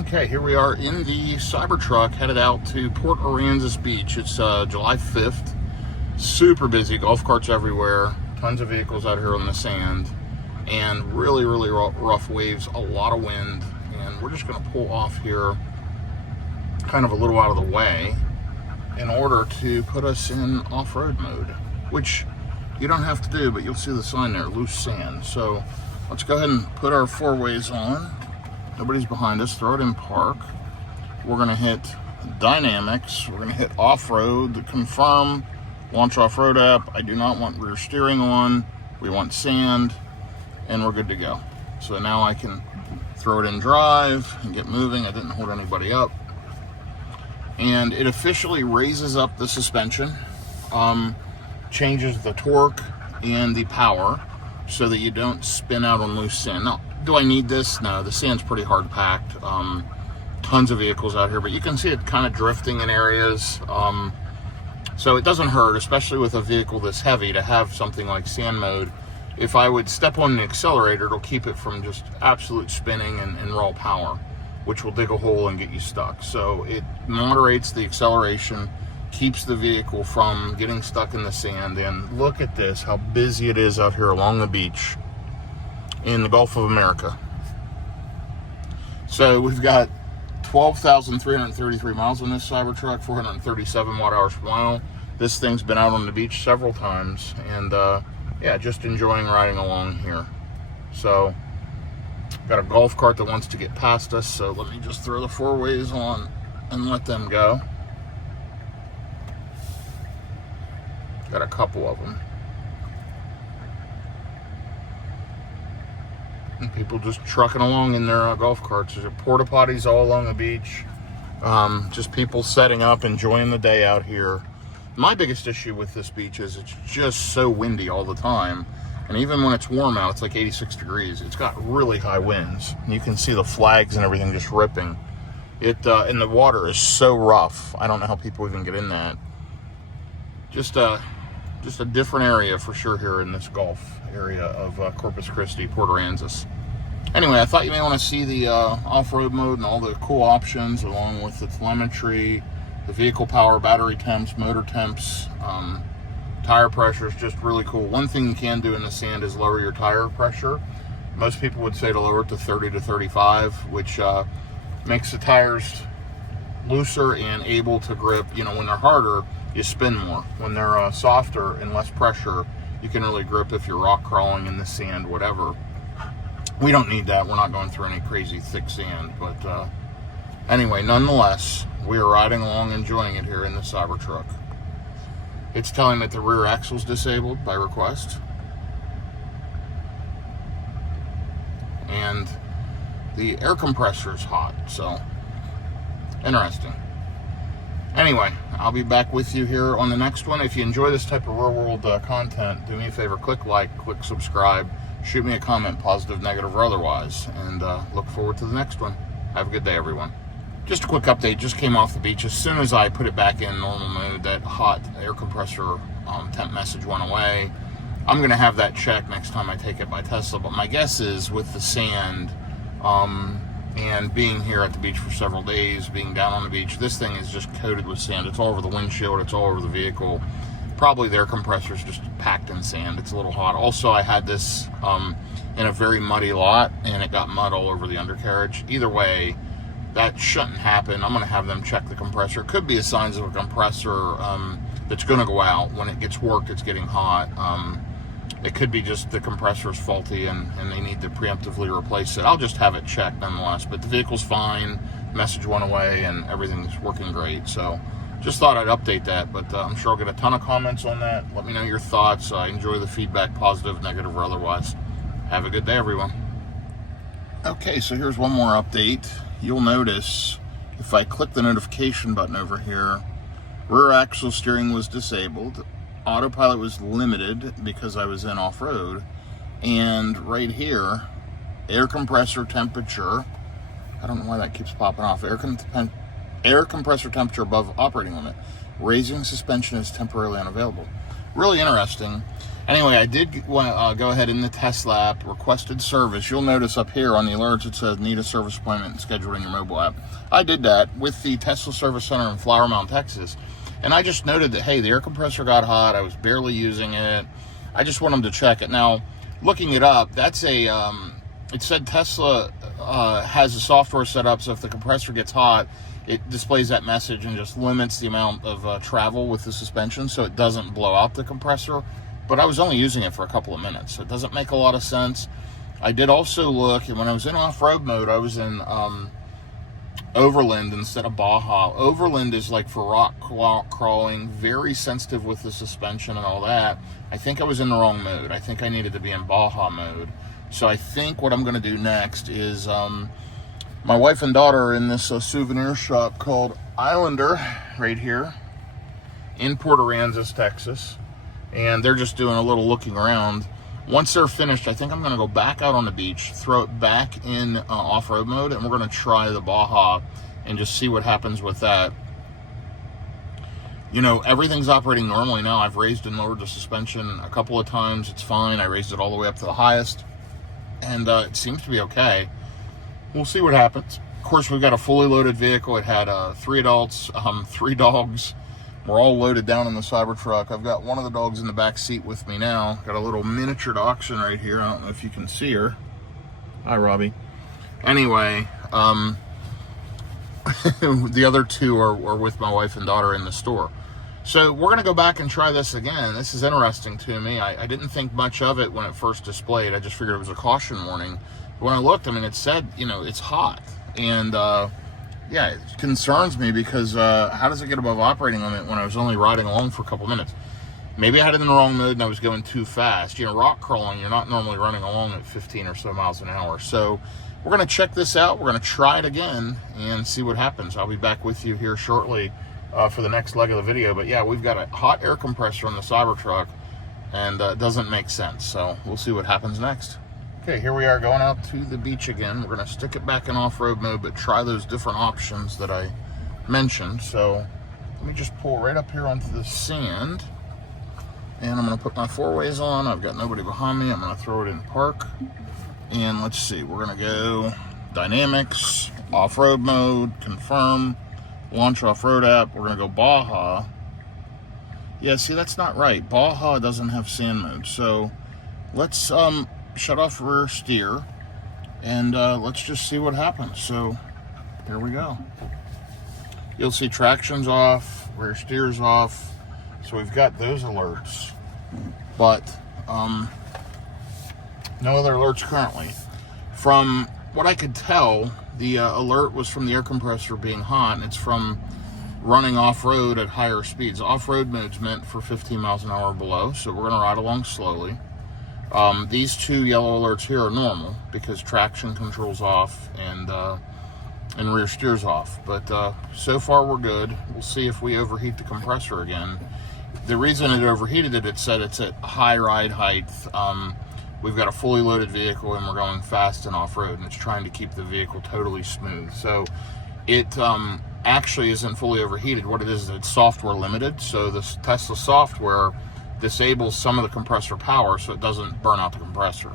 Okay, here we are in the Cybertruck headed out to Port Aransas Beach. It's July 5th. Super busy, golf carts everywhere, tons of vehicles out here on the sand, and really rough waves, a lot of wind. And we're just going to pull off here kind of a little out of the way in order to put us in off-road mode, which you don't have to do, but you'll see the sign there, loose sand. So let's go ahead and put our four-ways on. Nobody's behind us. Throw it in park. We're going to hit dynamics. We're going to hit off-road, confirm, launch off-road app. I do not want rear steering on. We want sand, and we're good to go. So now I can throw it in drive and get moving. I didn't hold anybody up. And it officially raises up the suspension, changes the torque and the power so that you don't spin out on loose sand. Now, do I need this? No, the sand's pretty hard packed. Tons of vehicles out here, but you can see it kind of drifting in areas. So it doesn't hurt, especially with a vehicle this heavy, to have something like sand mode. If I would step on the accelerator, it'll keep it from just absolute spinning and raw power, which will dig a hole and get you stuck. So it moderates the acceleration, keeps the vehicle from getting stuck in the sand. And look at this, how busy it is out here along the beach in the Gulf of America. So we've got 12,333 miles on this Cybertruck, 437 watt hours per mile. This thing's been out on the beach several times, and yeah, just enjoying riding along here. So got a golf cart that wants to get past us, so let me just throw the four ways on and let them go. Got a couple of them. And people just trucking along in their golf carts. There's porta potties all along the beach. Just people setting up, enjoying the day out here. My biggest issue with this beach is it's just so windy all the time. And even when it's warm out, it's like 86 degrees. It's got really high winds. You can see the flags and everything just ripping. And the water is so rough. I don't know how people even get in that. Just a different area for sure here in this Gulf area of Corpus Christi, Port Aransas. Anyway, I thought you may want to see the off-road mode and all the cool options, along with the telemetry, the vehicle power, battery temps, motor temps, tire pressure is just really cool. One thing you can do in the sand is lower your tire pressure. Most people would say to lower it to 30 to 35, which makes the tires looser and able to grip. You know, when they're harder, you spin more. When they're softer and less pressure, you can really grip if you're rock crawling in the sand, whatever. We don't need that. We're not going through any crazy thick sand. But anyway, nonetheless, we are riding along, enjoying it here in the Cybertruck. It's telling that the rear axle's disabled by request. And the air compressor is hot, so interesting. Anyway, I'll be back with you here on the next one. If you enjoy this type of real world content, do me a favor, click like, click subscribe, shoot me a comment, positive, negative, or otherwise, and look forward to the next one. Have a good day, everyone. Just a quick update, just came off the beach. As soon as I put it back in normal mode, that hot air compressor temp message went away. I'm going to have that checked next time I take it by Tesla, but my guess is with the sand, and being here at the beach for several days, being down on the beach, this thing is just coated with sand. It's all over the windshield, it's all over the vehicle. Probably the air compressor is just packed in sand. It's a little hot. Also, I had this in a very muddy lot, and it got mud all over the undercarriage. Either way, that shouldn't happen. I'm going to have them check the compressor. It could be a signs of a compressor that's going to go out. When it gets worked, it's getting hot. It could be just the compressor is faulty and they need to preemptively replace it. I'll just have it checked nonetheless. But the vehicle's fine, message went away, and everything's working great. So just thought I'd update that, but I'm sure I'll get a ton of comments on that. Let me know your thoughts. Enjoy the feedback, positive, negative, or otherwise. Have a good day, everyone. Okay, so here's one more update. You'll notice if I click the notification button over here, rear axle steering was disabled. Autopilot was limited because I was in off-road. And right here, air compressor temperature, I don't know why that keeps popping off. Air compressor temperature above operating limit. Raising suspension is temporarily unavailable. really interesting. Anyway, I did go ahead in the Tesla app, requested service. You'll notice up here on the alerts it says need a service appointment scheduled in your mobile app. I did that with the Tesla Service Center in Flower Mound, Texas. And I just noted that, hey, the air compressor got hot. I was barely using it. I just want them to check it. Now, looking it up, that's it said Tesla has a software set up so if the compressor gets hot, it displays that message and just limits the amount of travel with the suspension so it doesn't blow out the compressor. But I was only using it for a couple of minutes, so it doesn't make a lot of sense. I did also look, and when I was in off-road mode, I was in Overland instead of Baja. Overland is like for rock crawling, very sensitive with the suspension and all that. I think I was in the wrong mode. I think I needed to be in Baja mode. So I think what I'm going to do next is my wife and daughter are in this souvenir shop called Islander right here in Port Aransas, Texas. And they're just doing a little looking around. Once they're finished, I think I'm going to go back out on the beach, throw it back in off-road mode, and we're going to try the Baja and just see what happens with that. You know, everything's operating normally now. I've raised and lowered the suspension a couple of times. It's fine. I raised it all the way up to the highest, and it seems to be okay. We'll see what happens. Of course, we've got a fully loaded vehicle. It had 3 adults, 3 dogs. We're all loaded down in the Cybertruck. I've got one of the dogs in the back seat with me now. Got a little miniature dachshund right here. I don't know if you can see her. Hi, Robbie. Anyway, the other 2 are with my wife and daughter in the store. So we're going to go back and try this again. This is interesting to me. I didn't think much of it when it first displayed. I just figured it was a caution warning. But when I looked, I mean, it said, you know, it's hot. And yeah, it concerns me because how does it get above operating limit when I was only riding along for a couple minutes? Maybe I had it in the wrong mode and I was going too fast. You know, rock crawling, you're not normally running along at 15 or so miles an hour. So we're going to check this out. We're going to try it again and see what happens. I'll be back with you here shortly for the next leg of the video. But yeah, we've got a hot air compressor on the Cybertruck and it doesn't make sense. So we'll see what happens next. Okay, here we are going out to the beach again. We're going to stick it back in off-road mode, but try those different options that I mentioned. So let me just pull right up here onto the sand. And I'm going to put my 4-ways on. I've got nobody behind me. I'm going to throw it in park. And let's see, we're going to go dynamics, off-road mode, confirm, launch off-road app. We're going to go Baja. Yeah, see, that's not right. Baja doesn't have sand mode. So let's shut off rear steer and let's just see what happens. So here we go. You'll see traction's off, rear steer's off, so we've got those alerts, but no other alerts currently. From what I could tell, the alert was from the air compressor being hot, and it's from running off-road at higher speeds. Off-road mode's meant for 15 miles an hour or below, so we're going to ride along slowly. These 2 yellow alerts here are normal because traction control's off and rear steer's off. But so far we're good. We'll see if we overheat the compressor again. The reason it overheated it said it's at high ride height. We've got a fully loaded vehicle and we're going fast and off-road, and it's trying to keep the vehicle totally smooth. So it actually isn't fully overheated. What it is it's software limited. So this Tesla software disables some of the compressor power so it doesn't burn out the compressor.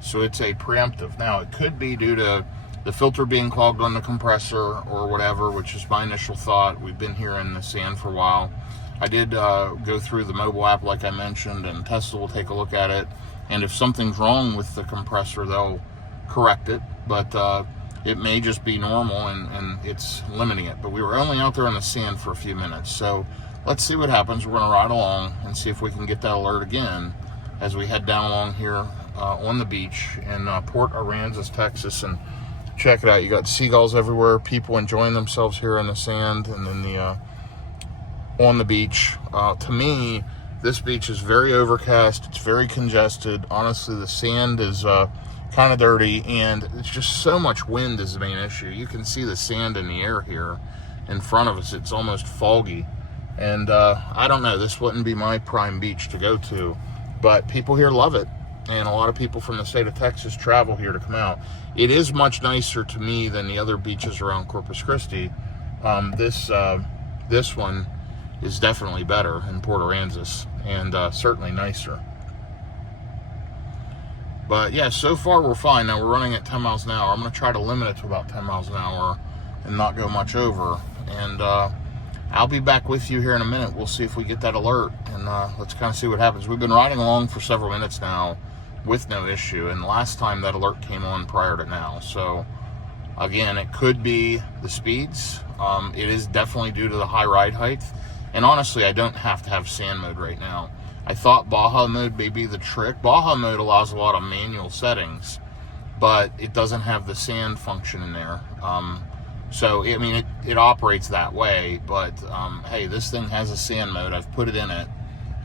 So it's a preemptive. Now, it could be due to the filter being clogged on the compressor or whatever, which is my initial thought. We've been here in the sand for a while. I did go through the mobile app like I mentioned, and Tesla will take a look at it. And if something's wrong with the compressor, they'll correct it. But it may just be normal and it's limiting it. But we were only out there in the sand for a few minutes. So let's see what happens. We're going to ride along and see if we can get that alert again as we head down along here on the beach in Port Aransas, Texas. And check it out. You got seagulls everywhere, people enjoying themselves here in the sand and then on the beach. To me, this beach is very overcast. It's very congested. Honestly, the sand is kind of dirty, and it's just so much wind is the main issue. You can see the sand in the air here in front of us. It's almost foggy. And I don't know, this wouldn't be my prime beach to go to, but people here love it. And a lot of people from the state of Texas travel here to come out. It is much nicer to me than the other beaches around Corpus Christi. This one is definitely better in Port Aransas, and certainly nicer. But yeah, so far we're fine. Now we're running at 10 miles an hour. I'm going to try to limit it to about 10 miles an hour and not go much over. And I'll be back with you here in a minute. We'll see if we get that alert, and let's kind of see what happens. We've been riding along for several minutes now with no issue, and last time that alert came on prior to now. So again, it could be the speeds. It is definitely due to the high ride height. And honestly, I don't have to have sand mode right now. I thought Baja mode may be the trick. Baja mode allows a lot of manual settings, but it doesn't have the sand function in there. So, I mean, it operates that way, but hey, this thing has a sand mode. I've put it in it,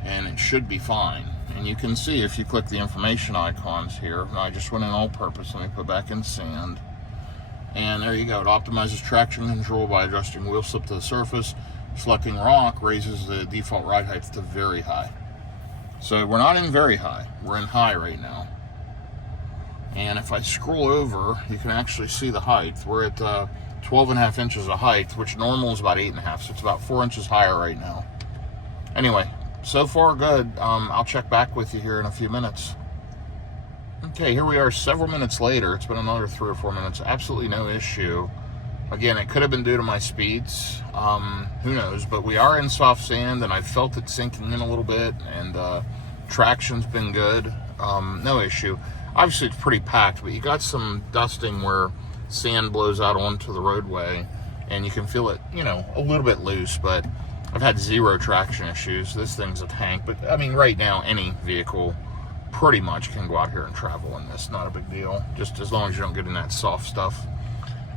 and it should be fine. And you can see if you click the information icons here, I just went in all purpose. Let me put back in sand. And there you go. It optimizes traction control by adjusting wheel slip to the surface. Selecting rock raises the default ride height to very high. So we're not in very high, we're in high right now. And if I scroll over, you can actually see the height. We're at 12.5 inches of height, which normal is about 8.5, so it's about 4 inches higher right now. Anyway, so far good. I'll check back with you here in a few minutes. Okay, here we are several minutes later. It's been another 3 or 4 minutes. Absolutely no issue. Again, it could have been due to my speeds. Who knows? But we are in soft sand, and I felt it sinking in a little bit, and traction's been good. No issue. Obviously, it's pretty packed, but you got some dusting where sand blows out onto the roadway, and you can feel it, you know, a little bit loose, but I've had zero traction issues. This thing's a tank, but I mean, right now, any vehicle pretty much can go out here and travel in this. Not a big deal, just as long as you don't get in that soft stuff.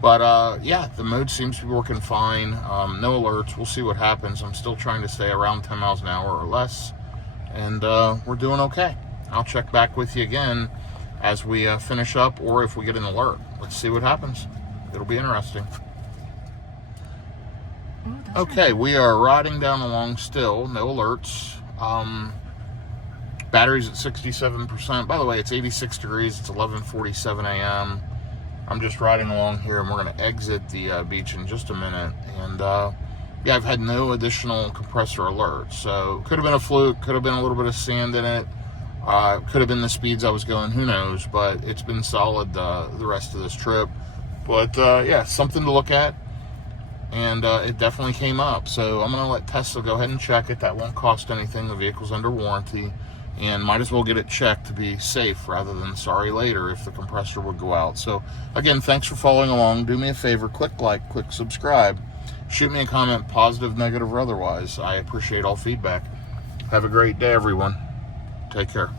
But yeah, the mode seems to be working fine. No alerts. We'll see what happens. I'm still trying to stay around 10 miles an hour or less, and we're doing okay. I'll check back with you again as we finish up, or if we get an alert. Let's see what happens. It'll be interesting. Okay, we are riding down along still. No alerts. Battery's at 67%. By the way, it's 86 degrees. It's 11:47 a.m. I'm just riding along here, and we're going to exit the beach in just a minute. And yeah, I've had no additional compressor alerts. So could have been a fluke, could have been a little bit of sand in it, could have been the speeds I was going, who knows. But it's been solid the rest of this trip. But yeah, something to look at. And it definitely came up. So I'm going to let Tesla go ahead and check it. That won't cost anything. The vehicle's under warranty. And might as well get it checked to be safe rather than sorry later if the compressor would go out. So again, thanks for following along. Do me a favor, click like, click subscribe. Shoot me a comment, positive, negative, or otherwise. I appreciate all feedback. Have a great day, everyone. Take care.